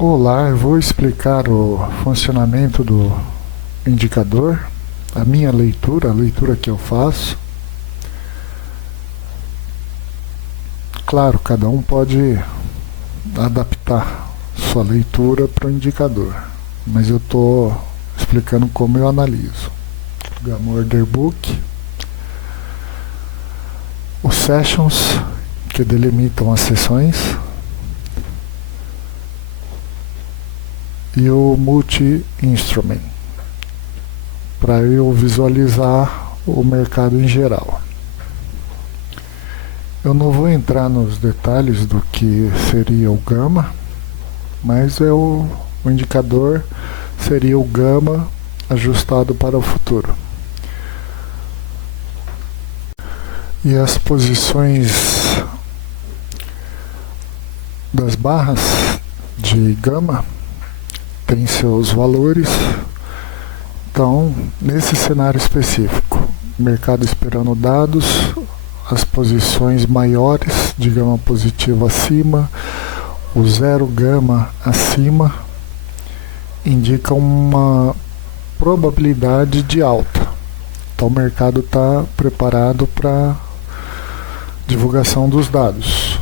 Olá, eu vou explicar o funcionamento do indicador, a minha leitura, a leitura que eu faço. Claro, cada um pode adaptar sua leitura para o indicador, mas eu estou explicando como eu analiso. Gamma Order Book, os Sessions, que delimitam as sessões, e o Multi-Instrument, para eu visualizar o mercado em geral. Eu não vou entrar nos detalhes do que seria o Gama, mas o indicador seria o Gama ajustado para o futuro. E as posições das barras de Gama tem seus valores. Então, nesse cenário específico, mercado esperando dados, as posições maiores de gama positivo acima, o zero gama acima, indica uma probabilidade de alta. Então, o mercado está preparado para divulgação dos dados.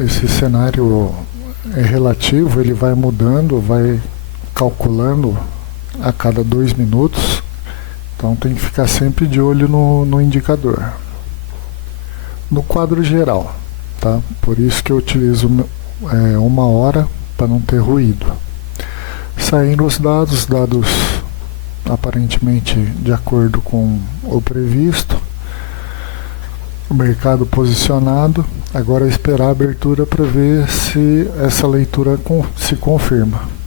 Esse cenário é relativo, ele vai mudando, vai calculando a cada 2 minutos, então tem que ficar sempre de olho no indicador. No quadro geral, tá? Por isso que eu utilizo 1 hora para não ter ruído. Saindo os dados aparentemente de acordo com o previsto, o mercado posicionado, agora é esperar a abertura para ver se essa leitura se confirma.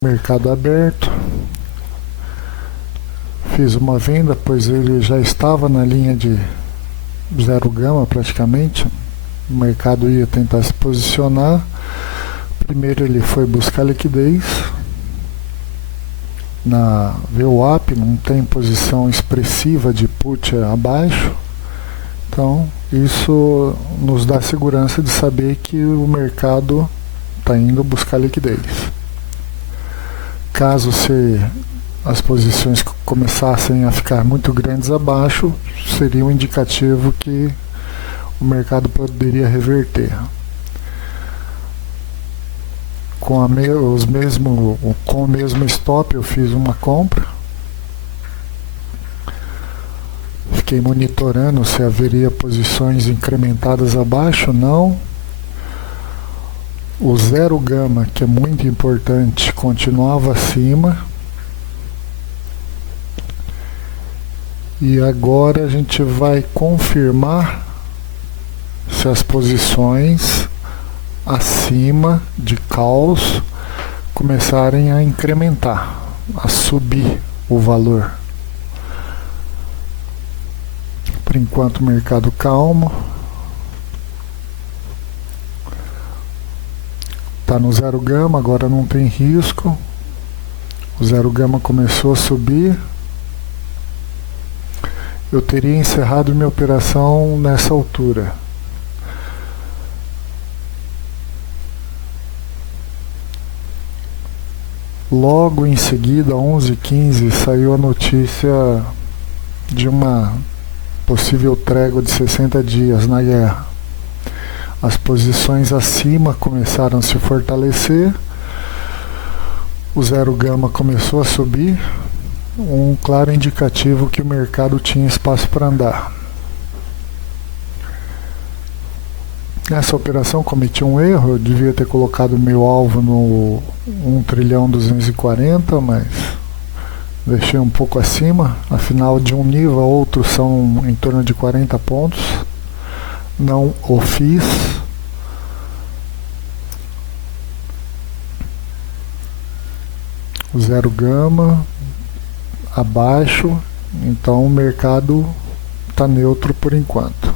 Mercado aberto, fiz uma venda, pois ele já estava na linha de zero gama praticamente. O mercado ia tentar se posicionar. Primeiro ele foi buscar liquidez na VWAP, não tem posição expressiva de put abaixo, então isso nos dá segurança de saber que o mercado está indo buscar liquidez. Caso as posições começassem a ficar muito grandes abaixo, seria um indicativo que o mercado poderia reverter. Com o mesmo stop eu fiz uma compra. Fiquei monitorando se haveria posições incrementadas abaixo, não. O zero gama, que é muito importante, continuava acima. E agora a gente vai confirmar se as posições acima de calls começarem a incrementar, a subir o valor. Por enquanto, mercado calmo. Está no zero gama, agora não tem risco. O zero gama começou a subir. Eu teria encerrado minha operação nessa altura. Logo em seguida, 11h15, saiu a notícia de uma possível trégua de 60 dias na guerra. As posições acima começaram a se fortalecer, o zero gama começou a subir, um claro indicativo que o mercado tinha espaço para andar. Nessa operação cometi um erro, eu devia ter colocado meu alvo no 1.240 trilhão, mas deixei um pouco acima, afinal de um nível a outro são em torno de 40 pontos. Não o fiz. Zero gama, abaixo, então o mercado está neutro por enquanto.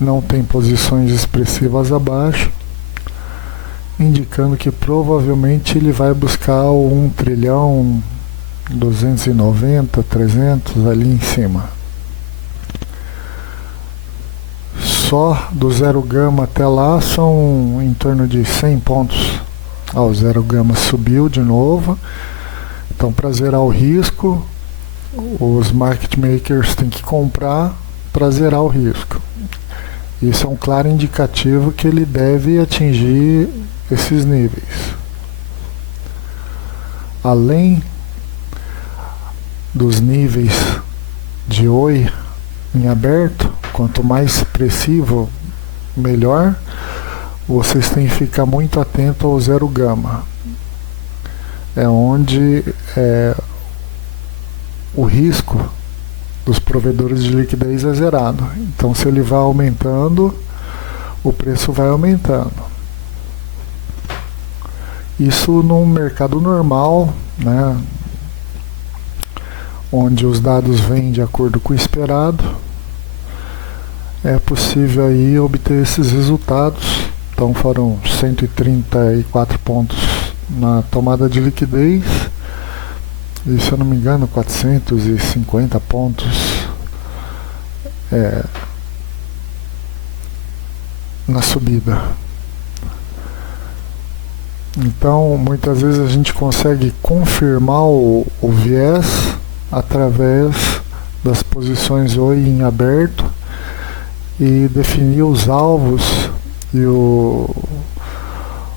Não tem posições expressivas abaixo, indicando que provavelmente ele vai buscar o 1 trilhão 290, 300 ali em cima. Só do zero gama até lá são em torno de 100 pontos. O zero gama subiu de novo. Então, para zerar o risco, os market makers têm que comprar para zerar o risco. Isso é um claro indicativo que ele deve atingir esses níveis. Além dos níveis de Oi em aberto, quanto mais expressivo, melhor. Vocês têm que ficar muito atento ao zero gama. É onde o risco dos provedores de liquidez é zerado. Então, se ele vai aumentando, o preço vai aumentando. Isso num mercado normal, né, onde os dados vêm de acordo com o esperado, é possível aí obter esses resultados. Então foram 134 pontos na tomada de liquidez e, se eu não me engano, 450 pontos na subida. Então, muitas vezes a gente consegue confirmar o viés através das posições Oi em aberto e definir os alvos e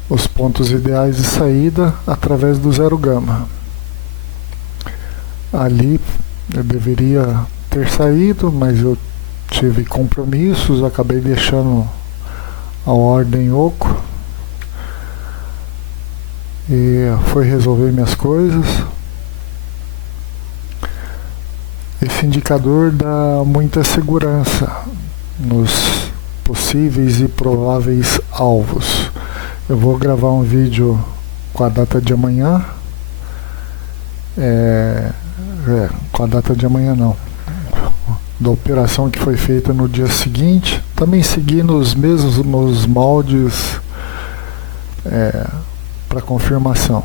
os pontos ideais de saída através do zero gama. Ali eu deveria ter saído, mas eu tive compromissos, acabei deixando a ordem oco e fui resolver minhas coisas. Esse indicador dá muita segurança nos possíveis e prováveis alvos. Eu vou gravar um vídeo com a data de amanhã. Com a data de amanhã não. Da operação que foi feita no dia seguinte. Também seguindo os mesmos moldes para confirmação.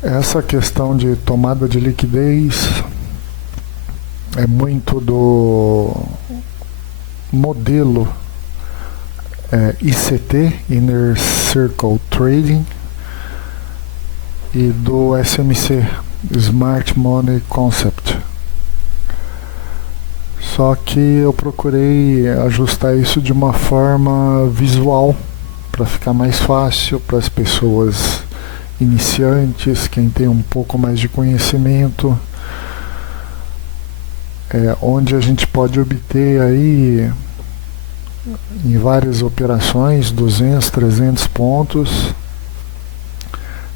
Essa questão de tomada de liquidez é muito do modelo ICT, Inner Circle Trading, e do SMC, Smart Money Concept. Só que eu procurei ajustar isso de uma forma visual, para ficar mais fácil para as pessoas iniciantes, quem tem um pouco mais de conhecimento, onde a gente pode obter aí em várias operações 200, 300 pontos,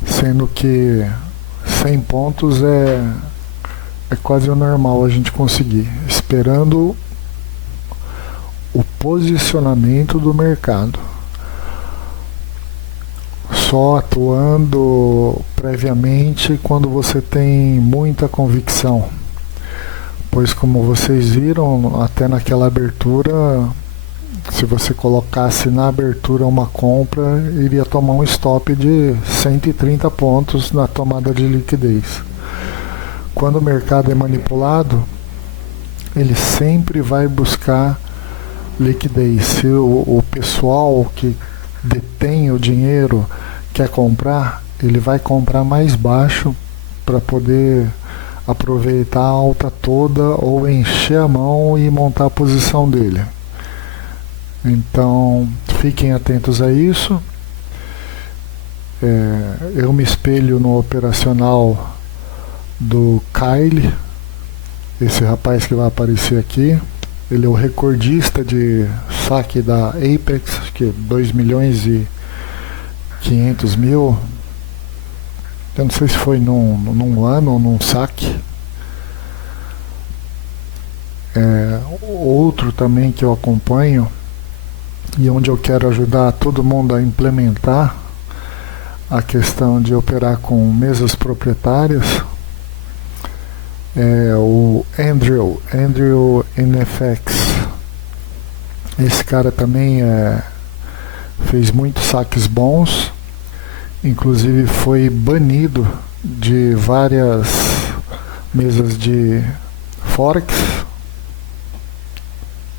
sendo que 100 pontos é quase o normal a gente conseguir, esperando o posicionamento do mercado. Só atuando previamente quando você tem muita convicção, pois, como vocês viram, até naquela abertura, se você colocasse na abertura uma compra, iria tomar um stop de 130 pontos na tomada de liquidez. Quando o mercado é manipulado, ele sempre vai buscar liquidez. Se o pessoal que detém o dinheiro quer comprar, ele vai comprar mais baixo para poder aproveitar a alta toda ou encher a mão e montar a posição dele. Então fiquem atentos a isso. Eu me espelho no operacional do Kyle, esse rapaz que vai aparecer aqui. Ele é o recordista de saque da Apex, acho que 2 milhões e 500 mil. Eu não sei se foi num ano ou num saque. Outro também que eu acompanho e onde eu quero ajudar todo mundo a implementar a questão de operar com mesas proprietárias é o Andrew NFX. Esse cara também fez muitos saques bons, inclusive foi banido de várias mesas de Forex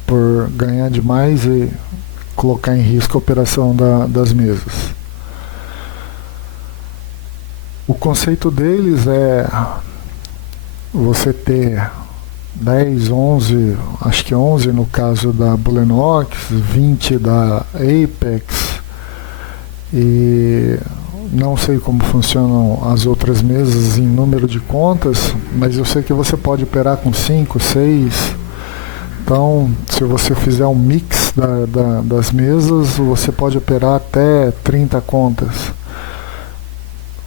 por ganhar demais e colocar em risco a operação das mesas. O conceito deles é você ter 10, 11, acho que 11 no caso da Bullenox, 20 da Apex, e não sei como funcionam as outras mesas em número de contas, mas eu sei que você pode operar com 5, 6. Então, se você fizer um mix das mesas, você pode operar até 30 contas.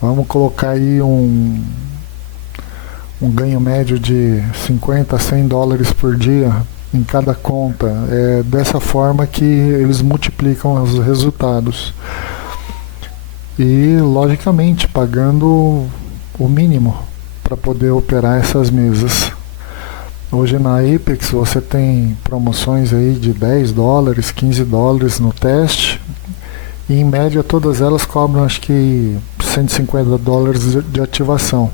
Vamos colocar aí um ganho médio de 50 a 100 dólares por dia em cada conta. É dessa forma que eles multiplicam os resultados. E, logicamente, pagando o mínimo para poder operar essas mesas. Hoje na Apex você tem promoções aí de 10 dólares, 15 dólares no teste. E em média todas elas cobram acho que 150 dólares de ativação.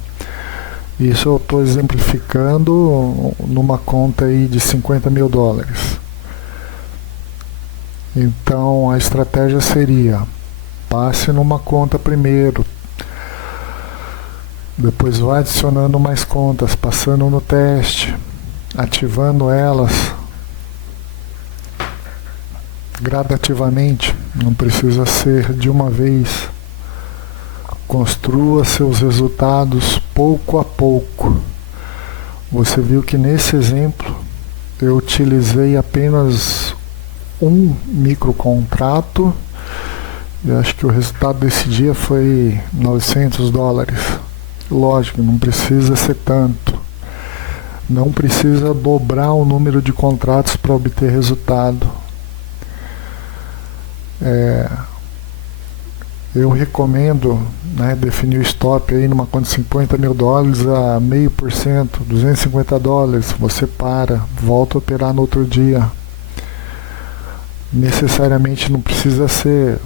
Isso eu estou exemplificando numa conta aí de 50 mil dólares. Então a estratégia seria: passe numa conta primeiro, depois vai adicionando mais contas, passando no teste, ativando elas gradativamente, não precisa ser de uma vez. Construa seus resultados pouco a pouco. Você viu que nesse exemplo eu utilizei apenas um microcontrato. Eu acho que o resultado desse dia foi 900 dólares. Lógico, não precisa ser tanto. Não precisa dobrar o número de contratos para obter resultado. Eu recomendo, né, definir o stop aí numa conta de 50 mil dólares a 0,5%, 250 dólares. Você para, volta a operar no outro dia. Necessariamente não precisa ser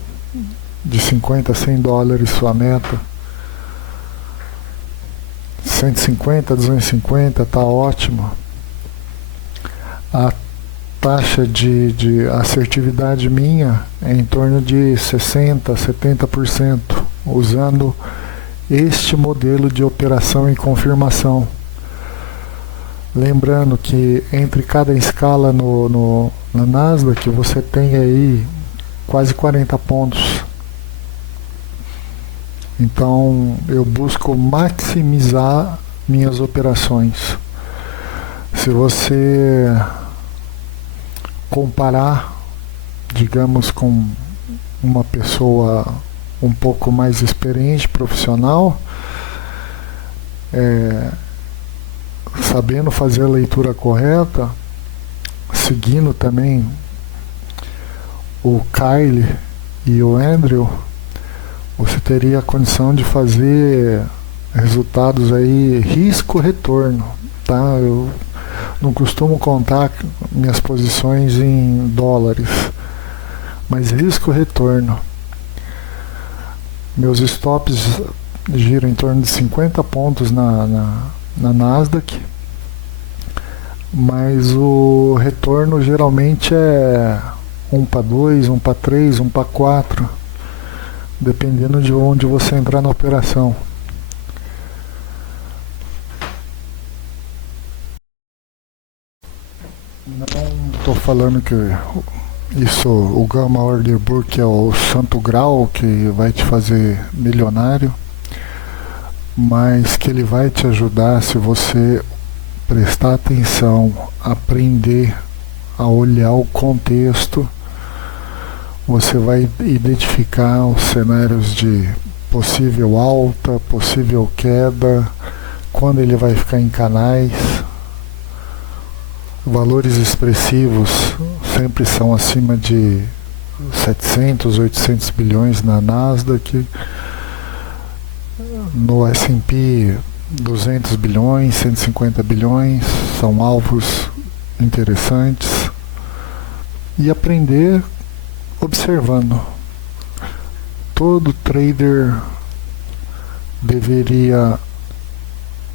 de 50 a 100 dólares sua meta. 150, 250 está ótimo. A taxa de assertividade minha é em torno de 60%, 70%, usando este modelo de operação e confirmação. Lembrando que entre cada escala na Nasdaq você tem aí quase 40 pontos. Então eu busco maximizar minhas operações. Se você comparar, digamos, com uma pessoa um pouco mais experiente, profissional, sabendo fazer a leitura correta, seguindo também o Kyle e o Andrew, você teria a condição de fazer resultados aí risco-retorno, tá? Eu não costumo contar minhas posições em dólares, mas risco-retorno. Meus stops giram em torno de 50 pontos na Nasdaq, mas o retorno geralmente é 1 para 2, 1 para 3, 1 para 4, dependendo de onde você entrar na operação. Não estou falando que isso, o Gamma Order Book é o santo grau que vai te fazer milionário, mas que ele vai te ajudar se você prestar atenção, aprender a olhar o contexto Você vai identificar os cenários de possível alta, possível queda, quando ele vai ficar em canais. Valores expressivos sempre são acima de 700, 800 bilhões na Nasdaq. No S&P 200 bilhões, 150 bilhões, são alvos interessantes. E aprender observando. Todo trader deveria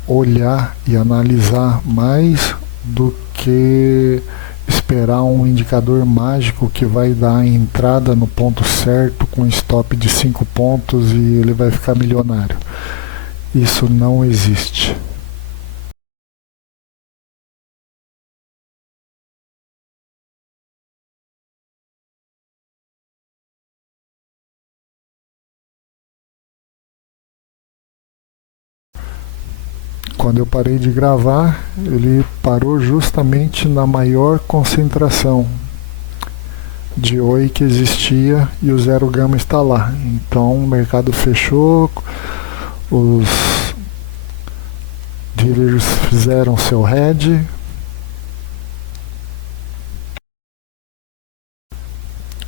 olhar e analisar mais do que esperar um indicador mágico que vai dar a entrada no ponto certo com stop de 5 pontos e ele vai ficar milionário. Isso não existe. Quando eu parei de gravar, ele parou justamente na maior concentração de Oi que existia e o zero gama está lá. Então o mercado fechou, os dealers fizeram seu hedge.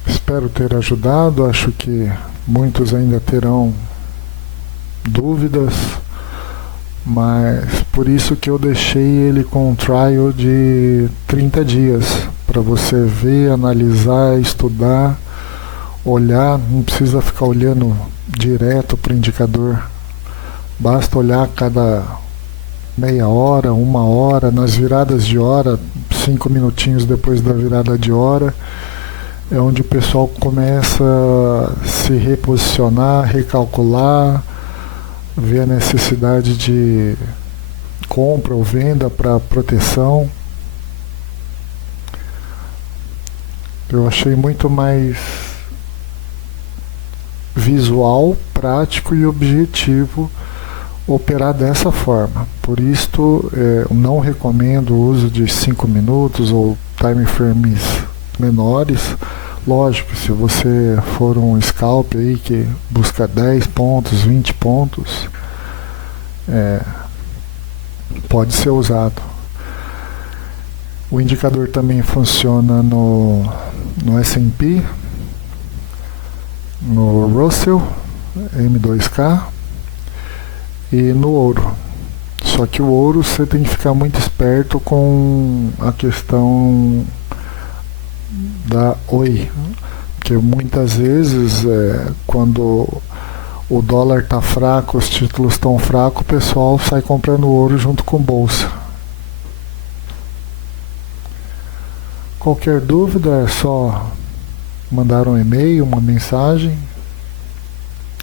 Espero ter ajudado, acho que muitos ainda terão dúvidas, mas por isso que eu deixei ele com um trial de 30 dias, para você ver, analisar, estudar, olhar, não precisa ficar olhando direto para o indicador, basta olhar cada meia hora, uma hora, nas viradas de hora, 5 minutinhos depois da virada de hora, é onde o pessoal começa a se reposicionar, recalcular, ver a necessidade de compra ou venda para proteção. Eu achei muito mais visual, prático e objetivo operar dessa forma. Por isto, eu não recomendo o uso de 5 minutos ou time frames menores. Lógico, se você for um scalp aí que busca 10 pontos, 20 pontos, pode ser usado. O indicador também funciona no S&P, no Russell, M2K e no ouro. Só que o ouro você tem que ficar muito esperto com a questão da Oi, porque muitas vezes quando o dólar está fraco, os títulos estão fracos, o pessoal sai comprando ouro junto com bolsa. Qualquer dúvida é só mandar um e-mail, uma mensagem,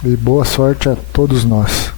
e boa sorte a todos nós.